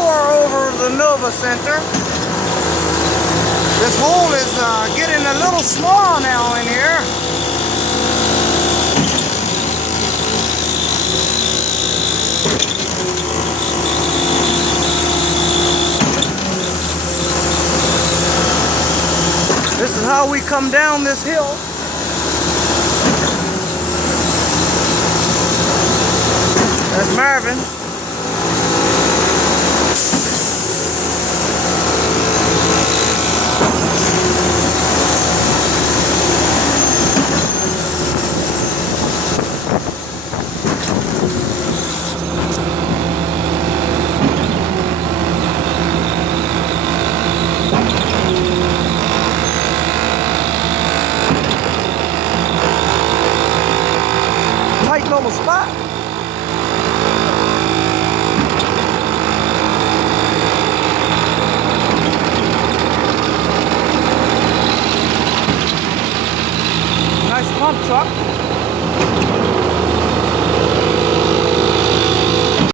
tour over the Nova Center. This hole is getting a little small now in here. This is how we come down this hill. That's Marvin. Tight little spot. Nice pump truck.